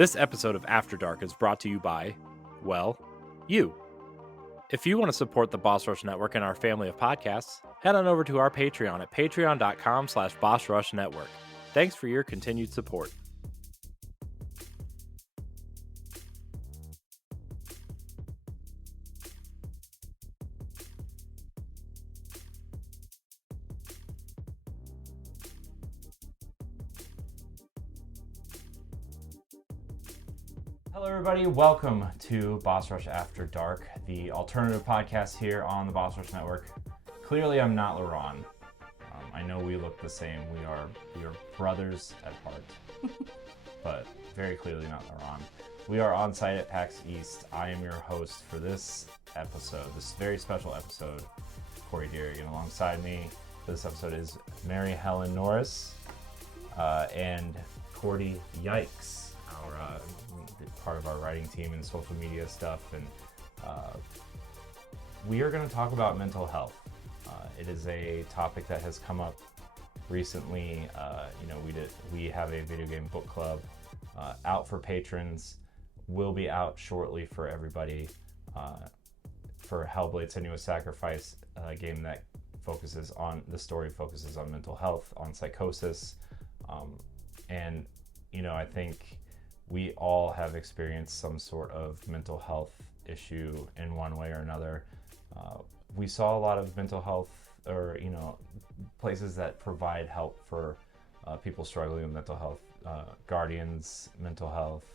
This episode of After Dark is brought to you by, well, you. If you want to support the Boss Rush Network and our family of podcasts, head on over to our Patreon at patreon.com/BossRushNetwork. Thanks for your continued support. Hello everybody, welcome to Boss Rush After Dark, the alternative podcast here on the Boss Rush Network. Clearly I'm not Laron. I know we look the same, we are brothers at heart, but very clearly not Laron. We are on site at PAX East. I am your host for this episode, this very special episode, Courty Dirrig, and alongside me for this episode is Hellen Norris and Courty Yikes, our part of our writing team and social media stuff, and we are going to talk about mental health. It is a topic that has come up recently. We have a video game book club out for patrons, will be out shortly for everybody, for Hellblade: Senua's Sacrifice, a game that focuses on mental health, on psychosis, and I think we all have experienced some sort of mental health issue in one way or another. We saw a lot of mental health, or places that provide help for people struggling with mental health. Guardians Mental Health,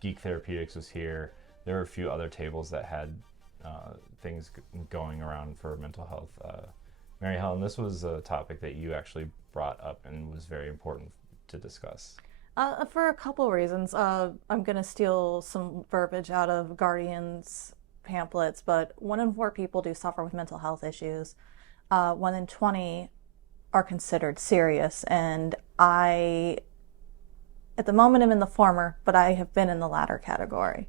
Geek Therapeutics was here. There were a few other tables that had things going around for mental health. Mary Helen, this was a topic that you actually brought up and was very important to discuss. For a couple of reasons. I'm going to steal some verbiage out of Guardian's pamphlets, but 1 in 4 people do suffer with mental health issues. 1 in 20 are considered serious, and I, at the moment, am in the former, but I have been in the latter category.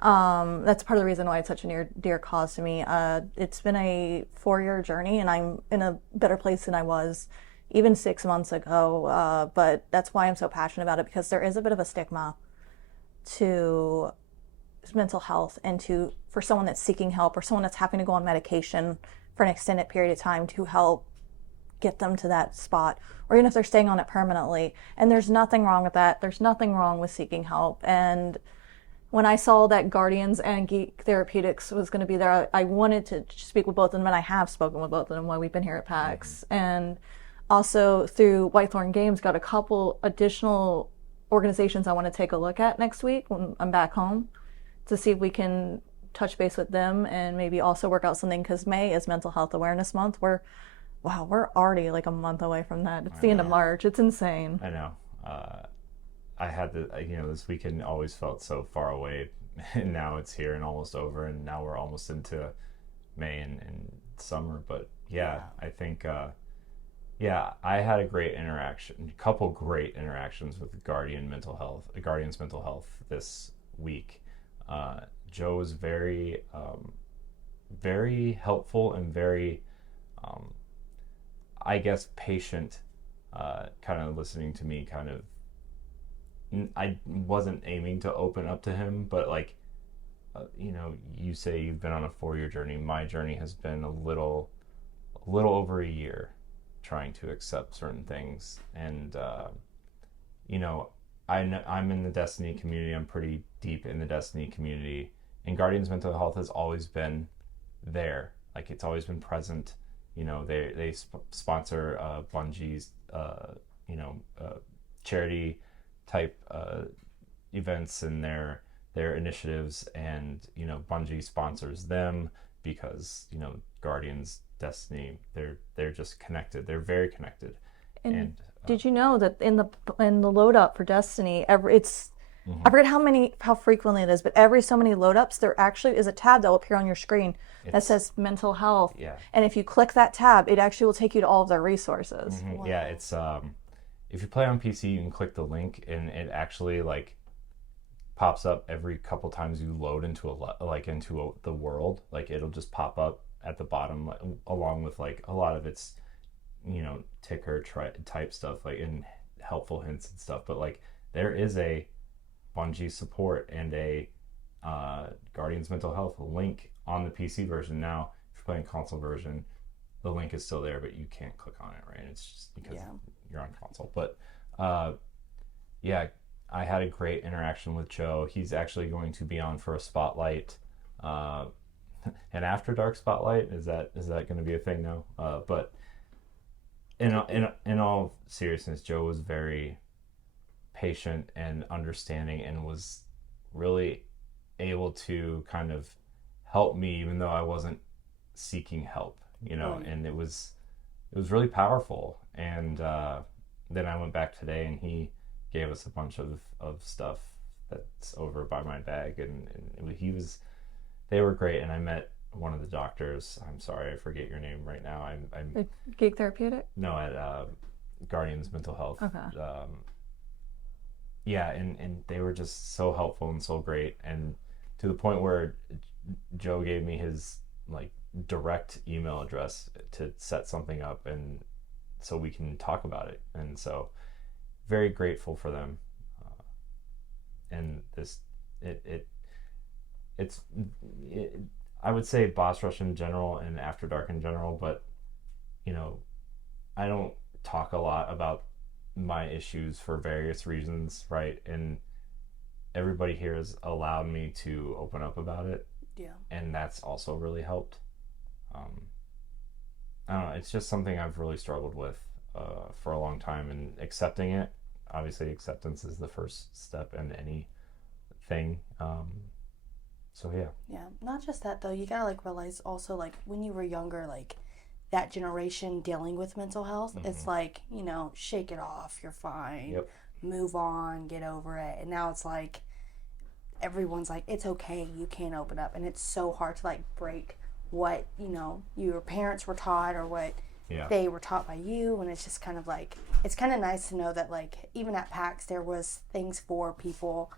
That's part of the reason why it's such a near dear cause to me. It's been a 4-year journey, and I'm in a better place than I was even 6 months ago, but that's why I'm so passionate about it, because there is a bit of a stigma to mental health and for someone that's seeking help or someone that's having to go on medication for an extended period of time to help get them to that spot, or even if they're staying on it permanently. And there's nothing wrong with that. There's nothing wrong with seeking help. And when I saw that Guardians and Geek Therapeutics was going to be there, I wanted to speak with both of them, and I have spoken with both of them while we've been here at PAX. And also through Whitethorn Games, got a couple additional organizations I want to take a look at next week when I'm back home, to see if we can touch base with them and maybe also work out something, because May is Mental Health Awareness Month. We're already like a month away from that. It's the end of March. It's insane. I know. I had this weekend always felt so far away, and now it's here and almost over, and now we're almost into May and summer. But I think I had a couple great interactions with Guardians Mental Health this week. Joe was very, very helpful and very, patient, kind of listening to me. I wasn't aiming to open up to him, but you say you've been on a 4-year journey. My journey has been a little over a year, trying to accept certain things. And I'm in the Destiny community. I'm pretty deep in the Destiny community, and Guardians Mental Health has always been there. Like, it's always been present. They sponsor Bungie's charity type events and their initiatives, and Bungie sponsors them because Guardians, Destiny, they're just connected. They're very connected. And did you know that in the load up for Destiny, I forget how frequently it is, but every so many load ups, there actually is a tab that will appear on your screen that says mental health. Yeah. And if you click that tab, it actually will take you to all of their resources. Mm-hmm. Wow. Yeah, it's if you play on PC, you can click the link, and it actually pops up every couple times you load into the world. It'll just pop up at the bottom, along with a lot of its ticker type stuff, in helpful hints and stuff. But there is a Bungie support and a Guardians Mental Health link on the PC version. Now, if you're playing console version, the link is still there, but you can't click on it, right? It's just because you're on console. But yeah, I had a great interaction with Joe. He's actually going to be on for a spotlight, an After Dark spotlight. Is that going to be a thing now? But in all seriousness, Joe was very patient and understanding, and was really able to kind of help me, even though I wasn't seeking help, and it was really powerful. And then I went back today, and he gave us a bunch of stuff that's over by my bag, and they were great. And I met one of the doctors. I'm sorry, I forget your name right now. I'm Geek Therapeutic? No, at Guardians Mental Health. Okay. Yeah, and they were just so helpful and so great, and to the point where Joe gave me his direct email address to set something up, and so we can talk about it. And so very grateful for them. And I would say Boss Rush in general and After Dark in general, but I don't talk a lot about my issues for various reasons, right? And everybody here has allowed me to open up about it. Yeah. And that's also really helped. I don't know, it's just something I've really struggled with for a long time, and accepting it. Obviously, acceptance is the first step in anything. So yeah. Yeah. Not just that though. You gotta realize also when you were younger, that generation dealing with mental health, it's shake it off, you're fine. Yep. Move on, get over it. And now it's everyone's it's okay, you can't open up, and it's so hard to break what your parents were taught or what they were taught by you. And it's just kind of it's kind of nice to know that even at PAX there was things for people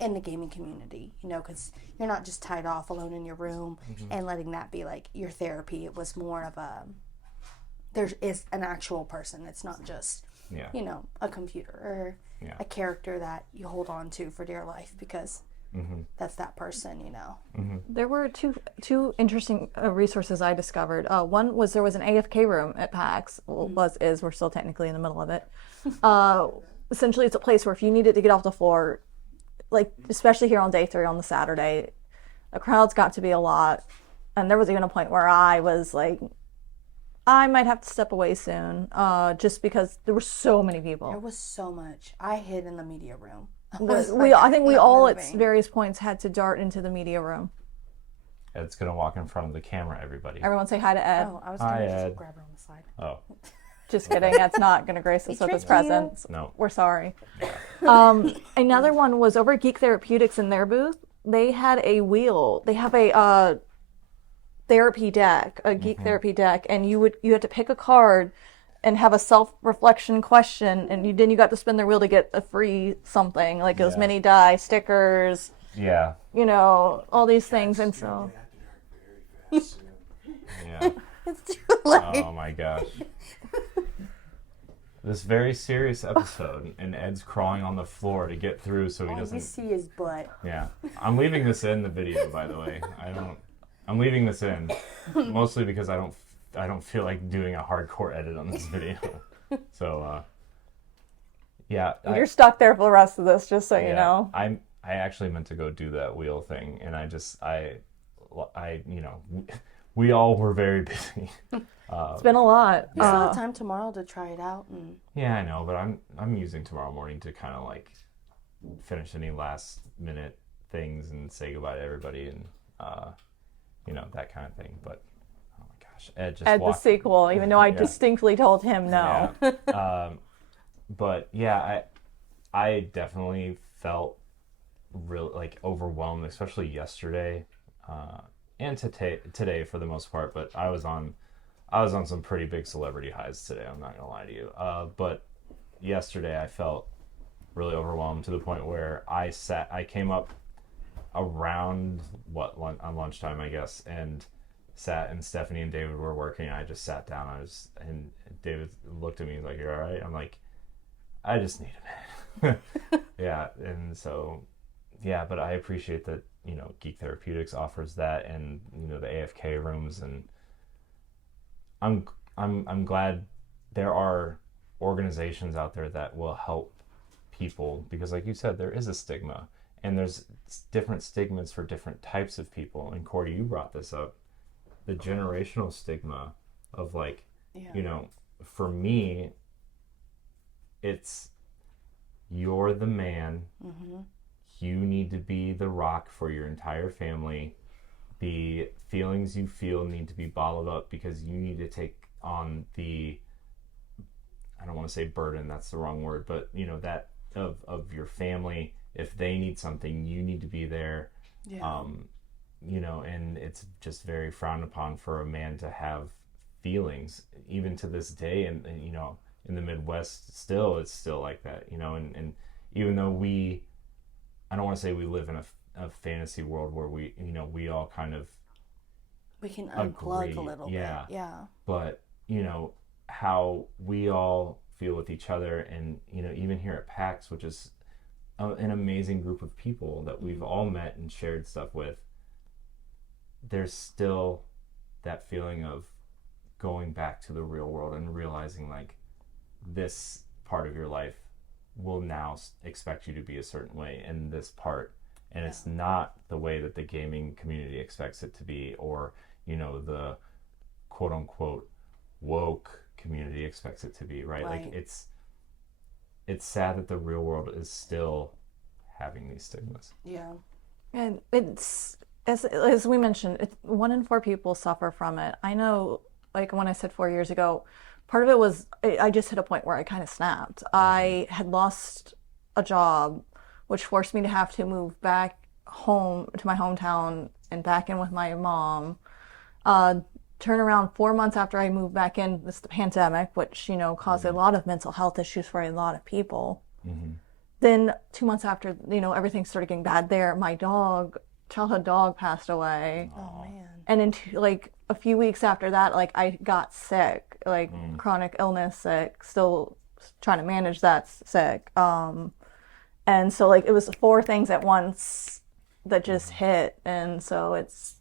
in the gaming community, because you're not just tied off alone in your room and letting that be your therapy. It was more of there is an actual person. It's not just a computer or a character that you hold on to for dear life because that's that person. There were two interesting resources I discovered. One was there was an AFK room at PAX. Well, we're still technically in the middle of it. Essentially, it's a place where if you needed to get off the floor, especially here on day 3 on the Saturday, the crowds got to be a lot, and there was even a point where I was I might have to step away soon, just because there were so many people. There was so much. I hid in the media room. I think we all at various points had to dart into the media room. Ed's gonna walk in front of the camera, everybody. Everyone say hi to Ed. Oh, I was gonna just grab her on the side. Oh. Just kidding. Ed's not going to grace us with his presence. No. We're sorry. Another one was over at Geek Therapeutics in their booth. They had a wheel. They have a therapy deck, a geek therapy deck, and you had to pick a card and have a self-reflection question, and then you got to spin their wheel to get a free something, it was mini die, stickers, all these things. And so yeah. It's too late. Oh my gosh. This very serious episode, and Ed's crawling on the floor to get through so he doesn't... You see his butt. Yeah. I'm leaving this in the video, by the way. I'm leaving this in, mostly because I don't feel like doing a hardcore edit on this video. So, yeah. You're stuck there for the rest of this, just so you know. I actually meant to go do that wheel thing, and we all were very busy. It's been a lot. You still have time tomorrow to try it out. Yeah, I know, but I'm using tomorrow morning to kind of finish any last minute things and say goodbye to everybody and that kind of thing. But oh my gosh, Ed the sequel, even though I distinctly told him no. Yeah. But yeah, I definitely felt really overwhelmed, especially yesterday. And today for the most part, but I was on some pretty big celebrity highs today. I'm not gonna lie to you. But yesterday I felt really overwhelmed to the point where I came up around on lunchtime, I guess, and sat, and Stephanie and David were working. I just sat down. And David looked at me. He's like, "You're all right?" I'm like, "I just need a minute." Yeah, and so, yeah, but I appreciate that, Geek Therapeutics offers that, and, the AFK rooms, and I'm glad there are organizations out there that will help people, because like you said, there is a stigma, and there's different stigmas for different types of people. And Courty, you brought this up, the generational stigma of like, for me, it's you're the man. Mm-hmm. You need to be the rock for your entire family. The feelings you feel need to be bottled up because you need to take on the, I don't want to say burden, that's the wrong word, but that of your family. If they need something, you need to be there. Yeah. And it's just very frowned upon for a man to have feelings, even to this day. And in the Midwest, it's still like that, and even though I don't want to say we live in a fantasy world where we all kind of, we can unplug a little bit. Yeah. But, how we all feel with each other, and, even here at PAX, which is an amazing group of people that we've all met and shared stuff with, there's still that feeling of going back to the real world and realizing like this part of your life will now expect you to be a certain way in this part, and it's not the way that the gaming community expects it to be, or the quote unquote woke community expects it to be, right? Like it's sad that the real world is still having these stigmas. Yeah. And it's, as we mentioned, 1 in 4 people suffer from it. I know, like when I said 4 years ago, part of it was I just hit a point where I kind of snapped. I had lost a job, which forced me to have to move back home to my hometown and back in with my mom. Turn around 4 months after I moved back in, this the pandemic, which caused a lot of mental health issues for a lot of people. Mm-hmm. Then 2 months after everything started getting bad there, my childhood dog passed away. Oh man! And in like a few weeks after that, like I got sick, like chronic illness sick, still trying to manage that sick. And so like it was 4 things at once that just hit, and so it's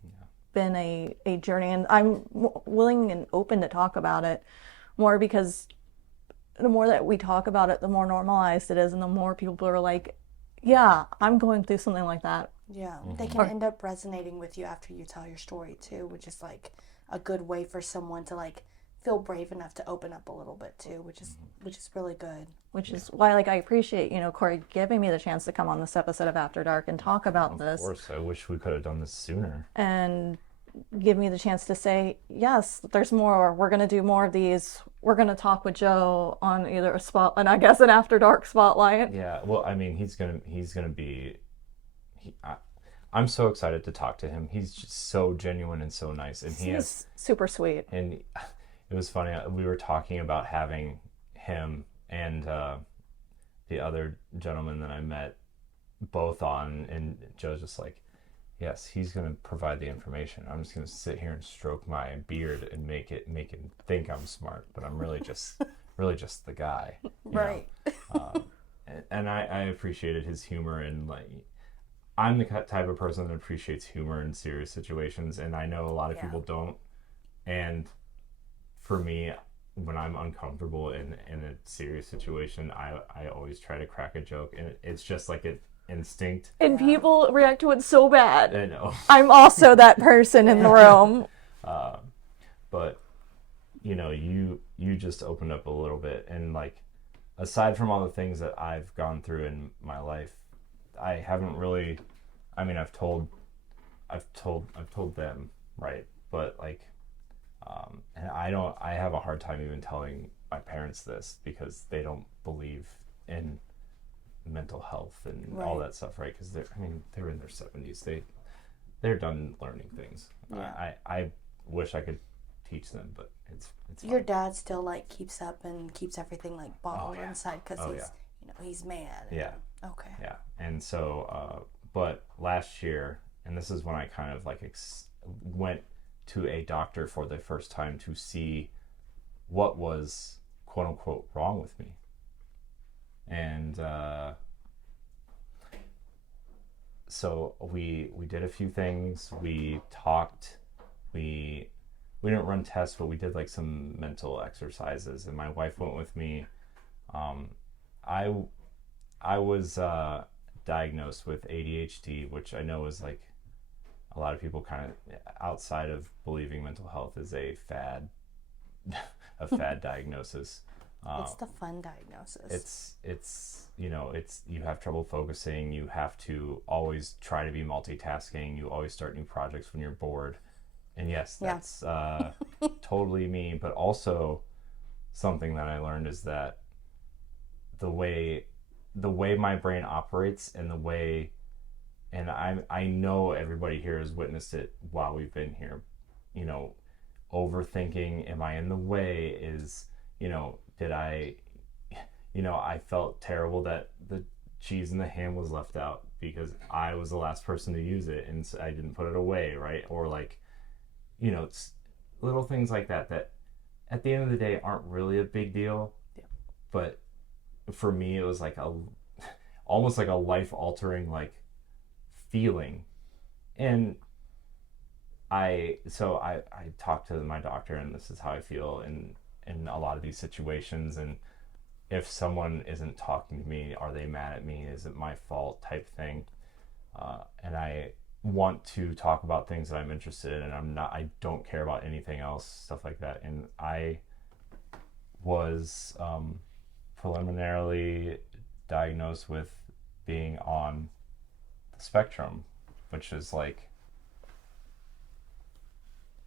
been a journey, and I'm willing and open to talk about it more, because the more that we talk about it, the more normalized it is, and the more people are like, yeah, I'm going through something like that. Yeah, they can end up resonating with you after you tell your story too, which is like a good way for someone to like feel brave enough to open up a little bit too, which is really good. Which is why like I appreciate Courty giving me the chance to come on this episode of After Dark and talk about this. Of course, I wish we could have done this sooner. And give me the chance to say, yes, there's more. We're going to do more of these. We're going to talk with Joe on either a spot, and I guess an After Dark spotlight. Yeah, well, I mean, he's gonna be. I'm so excited to talk to him. He's just so genuine and so nice, and he's super sweet. And it was funny. We were talking about having him and the other gentleman that I met both on, and Joe's just like, yes, he's going to provide the information. I'm just going to sit here and stroke my beard and make him think I'm smart, but I'm really just the guy. Right. And I appreciated his humor, and like, I'm the type of person that appreciates humor in serious situations, and I know a lot of people don't. And for me, when I'm uncomfortable in a serious situation, I always try to crack a joke, and it's just like an instinct. And people react to it so bad. I know. I'm also that person in the room. But you just opened up a little bit, and like, aside from all the things that I've gone through in my life, I haven't really. I mean, I've told them, right? But like, and I have a hard time even telling my parents this, because they don't believe in mental health and all that stuff, right? Because they're in their 70s. They're done learning things. Yeah. I wish I could teach them, but it's fine. Your dad still like keeps up and keeps everything like bottled inside because he's mad. Yeah. Okay. Yeah. And so, but last year, and this is when I kind of like went to a doctor for the first time to see what was quote unquote wrong with me. And so we did a few things. We talked. We didn't run tests, but we did like some mental exercises, and my wife went with me. I was diagnosed with ADHD, which I know is like a lot of people kind of outside of believing mental health is a fad diagnosis. It's the fun diagnosis. It's you have trouble focusing. You have to always try to be multitasking. You always start new projects when you're bored. And yes, that's totally me. But also something that I learned is that the way my brain operates and I know everybody here has witnessed it while we've been here. Overthinking, am I in the way? Did I felt terrible that the cheese and the ham was left out because I was the last person to use it and I didn't put it away, right? Or like, it's little things like that at the end of the day aren't really a big deal. Yeah. But for me, it was like almost like a life-altering like feeling. And I talked to my doctor, and this is how I feel in a lot of these situations. And if someone isn't talking to me, are they mad at me? Is it my fault type thing? And I want to talk about things that I'm interested in, and I don't care about anything else, stuff like that. And I was preliminarily diagnosed with being on the spectrum, which is like,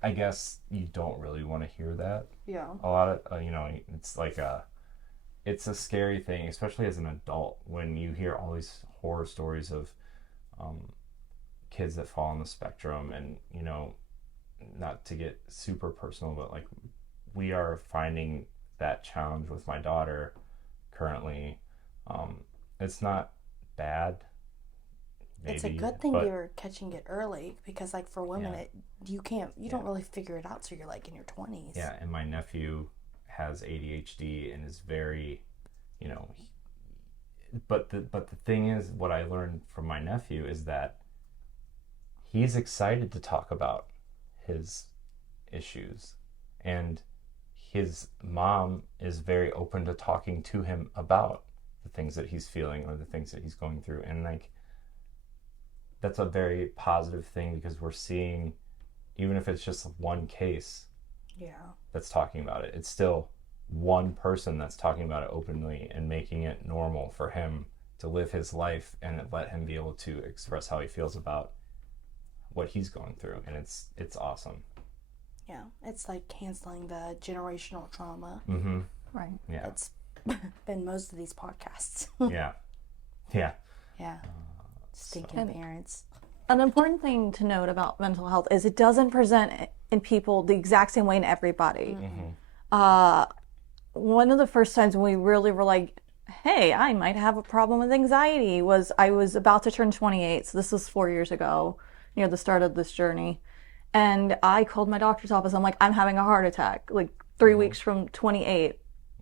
I guess you don't really want to hear that. Yeah. A lot of, it's like it's a scary thing, especially as an adult, when you hear all these horror stories of kids that fall on the spectrum. And, not to get super personal, but like we are finding that challenge with my daughter currently. It's not bad. Maybe, it's a good thing you're catching it early, because like for women, you don't really figure it out till you're like in your 20s. Yeah, and my nephew has ADHD and is very, but the thing is, what I learned from my nephew is that he's excited to talk about his issues, and his mom is very open to talking to him about the things that he's feeling or the things that he's going through. And like, that's a very positive thing, because we're seeing, even if it's just one case that's talking about it, it's still one person that's talking about it openly and making it normal for him to live his life and let him be able to express how he feels about what he's going through. And it's awesome. Yeah, it's like canceling the generational trauma. Mm-hmm. Right. Yeah. It's been most of these podcasts. Yeah. Yeah. Yeah. Stinking parents. An important thing to note about mental health is it doesn't present in people the exact same way in everybody. Mm-hmm. One of the first times when we really were like, hey, I might have a problem with anxiety was I was about to turn 28. So this was 4 years ago, near the start of this journey. And I called my doctor's office. I'm like, I'm having a heart attack, like 3 weeks from 28.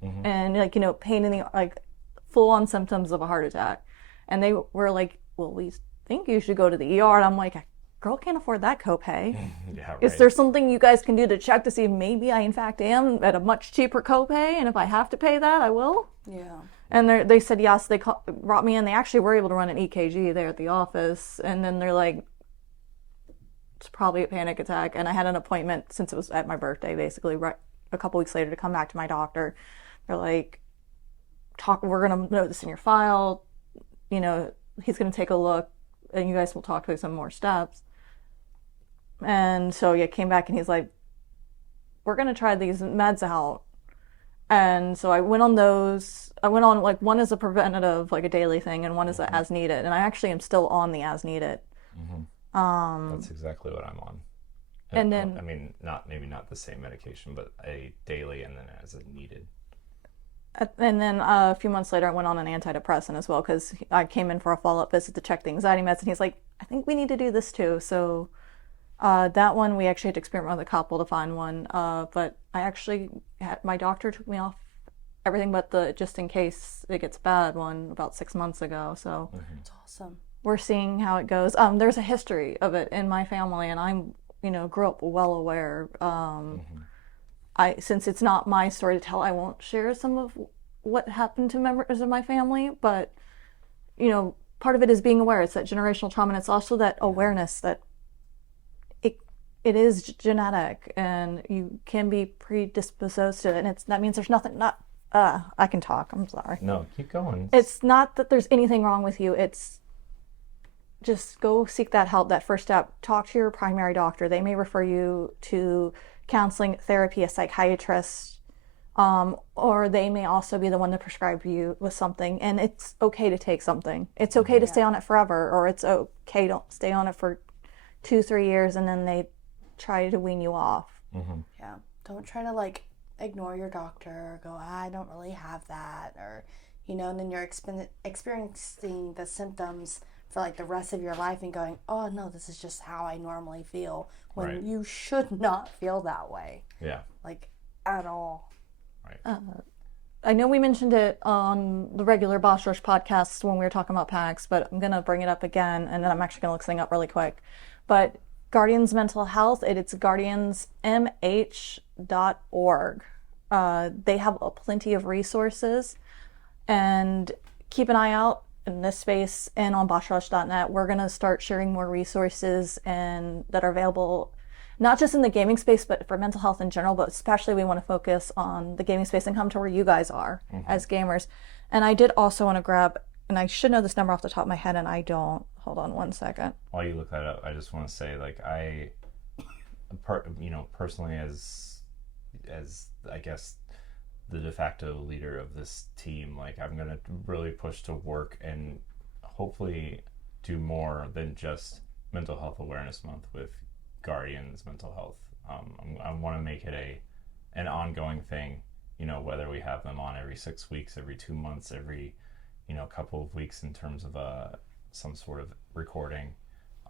Mm-hmm. And like, pain in the, like full on symptoms of a heart attack. And they were like, well, we think you should go to the ER. And I'm like, girl can't afford that copay. Yeah, right. Is there something you guys can do to check to see if maybe I in fact am at a much cheaper copay? And if I have to pay that, I will? Yeah. And they said yes. They brought me in. They actually were able to run an EKG there at the office. And then they're like, it's probably a panic attack. And I had an appointment, since it was at my birthday, basically, right a couple weeks later, to come back to my doctor. They're like, we're going to note this in your file. He's going to take a look, and you guys will talk through some more steps. And so, came back, and he's like, we're going to try these meds out. And so I went on those. I went on, like, one is a preventative, like a daily thing, and one is a as needed. And I actually am still on the as needed. Mm-hmm. That's exactly what I'm on. And then, I mean, maybe not the same medication, but a daily and then as a needed. And then a few months later, I went on an antidepressant as well, because I came in for a follow-up visit to check the anxiety meds, and he's like, I think we need to do this too. So that one, we actually had to experiment with a couple to find one. But I actually my doctor took me off everything but the just in case it gets bad one about 6 months ago. So It's awesome. we're seeing how it goes. There's a history of it in my family, and I'm, grew up well aware. Since it's not my story to tell, I won't share some of what happened to members of my family, but, part of it is being aware. It's that generational trauma, and it's also that awareness that it is genetic, and you can be predisposed to it, and that means there's nothing, I can talk, I'm sorry. No, keep going. It's not that there's anything wrong with you, it's just go seek that help, that first step. Talk to your primary doctor. They may refer you to counseling, therapy, a psychiatrist, or they may also be the one to prescribe you with something. And it's okay to take something. It's okay to stay on it forever, or it's okay to stay on it for 2-3 years and then they try to wean you off. Yeah. Don't try to ignore your doctor or go, I don't really have that, or, and then you're experiencing the symptoms for the rest of your life and going, oh no, this is just how I normally feel, when you should not feel that way. Yeah. At all. Right. I know we mentioned it on the regular Boss Rush podcast when we were talking about PAX, but I'm going to bring it up again, and then I'm actually going to look something up really quick. But Guardians Mental Health, it's guardiansmh.org. They have plenty of resources, and keep an eye out in this space and on bossrush.net. We're going to start sharing more resources and that are available not just in the gaming space, but for mental health in general, but especially we want to focus on the gaming space and come to where you guys are as gamers. And I did also want to grab, and I should know this number off the top of my head, and I don't. Hold on one second. While you look that up, I just want to say, personally, as I guess the de facto leader of this team, I'm going to really push to work and hopefully do more than just Mental Health Awareness Month with Guardians Mental Health. I want to make it an ongoing thing, whether we have them on every 6 weeks, every 2 months, every couple of weeks in terms of some sort of recording.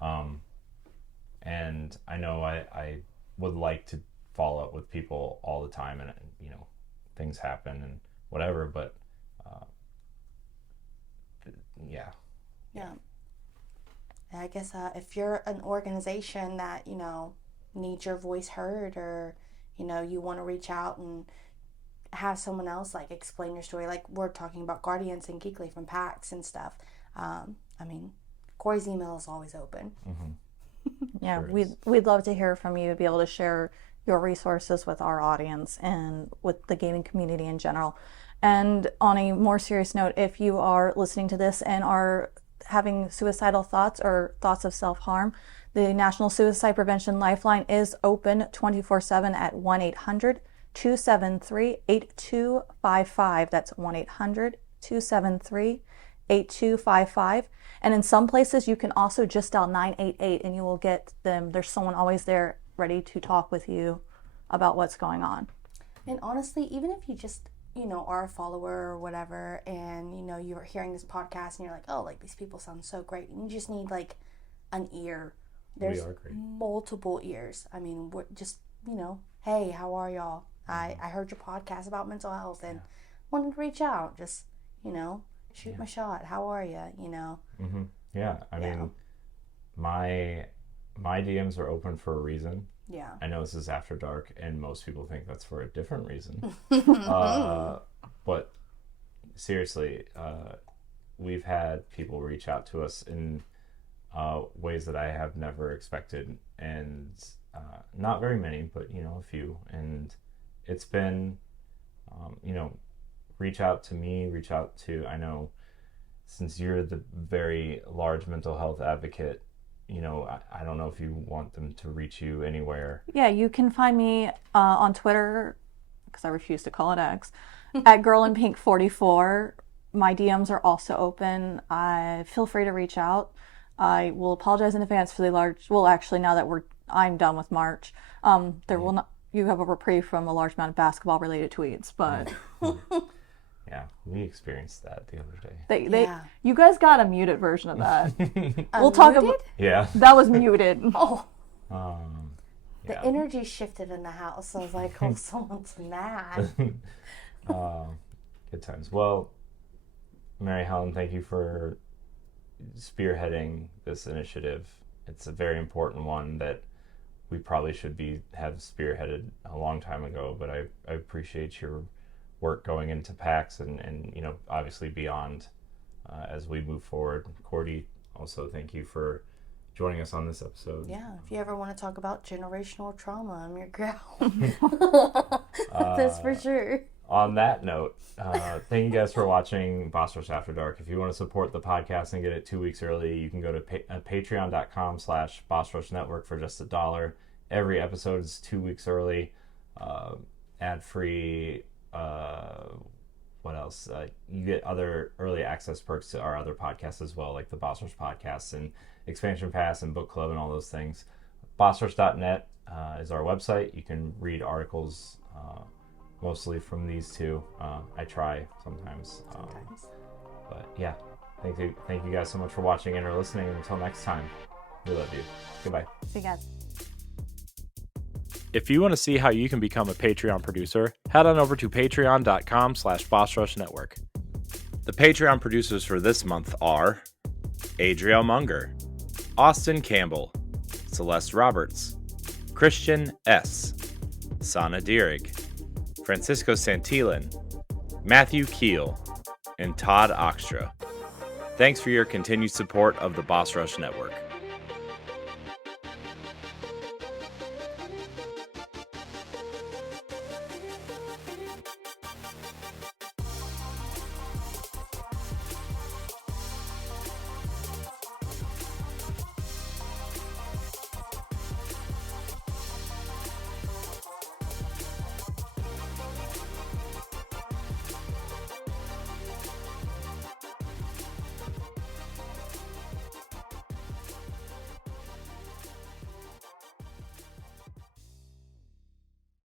And I know I would like to follow up with people all the time, and things happen and whatever, but yeah. I guess if you're an organization that, needs your voice heard, or, you want to reach out and have someone else explain your story, we're talking about Guardians and Geekly from PAX and stuff. Courty's email is always open. Yeah, Sure we'd love to hear from you, be able to share your resources with our audience and with the gaming community in general. And on a more serious note, if you are listening to this and are having suicidal thoughts or thoughts of self-harm, the National Suicide Prevention Lifeline is open 24/7 at 1-800-273-8255. That's 1-800-273-8255. And in some places, you can also just dial 988 and you will get them. There's someone always there ready to talk with you about what's going on. And honestly, even if you just, are a follower or whatever, and, you're hearing this podcast and you're like, oh, these people sound so great, and you just need, an ear. There's multiple ears. We're just, hey, how are y'all? I heard your podcast about mental health and wanted to reach out. Just, shoot my shot. How are you? Yeah, I mean, my DMs are open for a reason. Yeah. I know this is after dark, and most people think that's for a different reason. But seriously, we've had people reach out to us in ways that I have never expected, and not very many, but a few. And it's been, reach out to me, reach out to, I know since you're the very large mental health advocate, I don't know if you want them to reach you anywhere. Yeah, you can find me on Twitter, because I refuse to call it X, at girlinpink44. My DMs are also open. Feel free to reach out. I will apologize in advance for the large, well, actually, now that I'm done with March, there will not, you have a reprieve from a large amount of basketball-related tweets, but... Yeah, we experienced that the other day. You guys got a muted version of that. We'll talk about. Yeah, that was muted. Oh, yeah. The energy shifted in the house. I was like, oh, someone's mad. Good times. Well, Mary Hellen, thank you for spearheading this initiative. It's a very important one that we probably should have spearheaded a long time ago, but I appreciate your work going into PAX and you know, obviously beyond as we move forward. Courty, also thank you for joining us on this episode. Yeah, if you ever want to talk about generational trauma, I'm your gal. That's for sure. On that note, thank you guys for watching Boss Rush After Dark. If you want to support the podcast and get it 2 weeks early, you can go to patreon.com/BossRushNetwork for just $1. Every episode is 2 weeks early, ad-free. What else? You get other early access perks to our other podcasts as well, like the Boss Rush podcasts and Expansion Pass and Book Club and all those things. BossRush.net is our website. You can read articles mostly from these two. I try sometimes. But yeah, thank you guys so much for watching and or listening. And until next time, we love you. Goodbye. See you guys. If you want to see how you can become a Patreon producer, head on over to patreon.com/BossRushNetwork. The Patreon producers for this month are Adriel Munger, Austin Campbell, Celeste Roberts, Christian S., Sana Dirrig, Francisco Santillan, Matthew Keel, and Todd Oxtra. Thanks for your continued support of the Boss Rush Network.